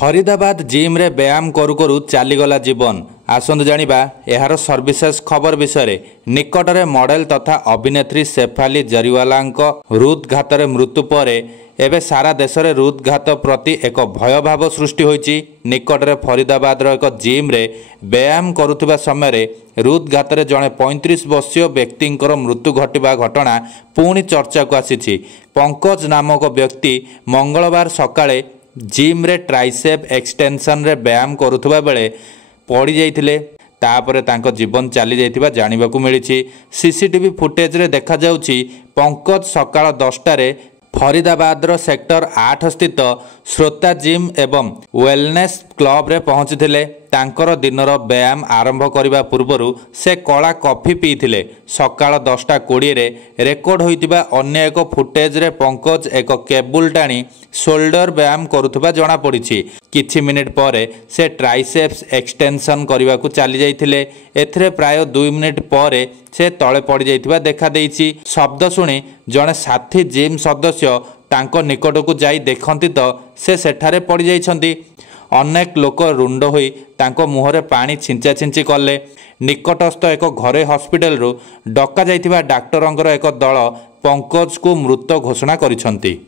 Faridabad gym रे व्यायाम करू करू चलीगला जीवन। आसंतु जानिबा एहार सर्विसेस खबर विषय। निकटरे मॉडल तथा अभिनेत्री शेफाली जरीवालांको हृदघातरे मृत्यु पर एबे सारा देश में हृदघात प्रति एक भयभाव सृष्टि होईची। निकटरे फरीदाबाद एक जिम रे व्यायाम करुवा समय हृदघातरे जड़े 35 वर्षीय व्यक्ति मृत्यु घटवा घटना पुणी चर्चा को आसी। पंकज नामक व्यक्ति मंगलवार सकाळे जिम रे ट्राइसेप एक्सटेंशन रे व्यायाम करुवा बेले पड़ी जाइथिले। तापरे तांको जीवन चली जाइथिबा जानिबाकू मिलिछि। सीसीटीवी फुटेज रे देखा जाउछि पंकज सकाळ 10टारे फरीदाबाद सेक्टर 8 स्थित श्रोता जिम एवं वेलनेस क्लब रे पहुंचीथिले। तांकर दिनर व्यायाम आरंभ करने पूर्वर से कला कॉफी पीथिले। सकाळ 10:20 रे रेकर्ड होइतिबा अन्य एक फुटेज रे पंकज एक केबुल टाणी शोल्डर व्यायाम करुथबा जणा पड़िछि। किछि मिनिट पर से ट्राइसेप्स एक्सटेंशन करने को चली जाइथिले। एथिरे प्राय 2 मिनिट पर से तळे पड़ी जाइथिबा देखा देइछि। शब्द शुणी जणे साथी जिम सदस्य तांको निकटकू जाई देखंती तो से सेठारे पड़ी जाइछंती। अनेक लोक रुंड होई तांको मुहरे पानी छिंचा छिंची कले। निकटस्थ एक घरे हॉस्पिटल रु डका जाइथिबा डाक्टरंकर एक दल पंकज को मृत घोषणा करिसंती।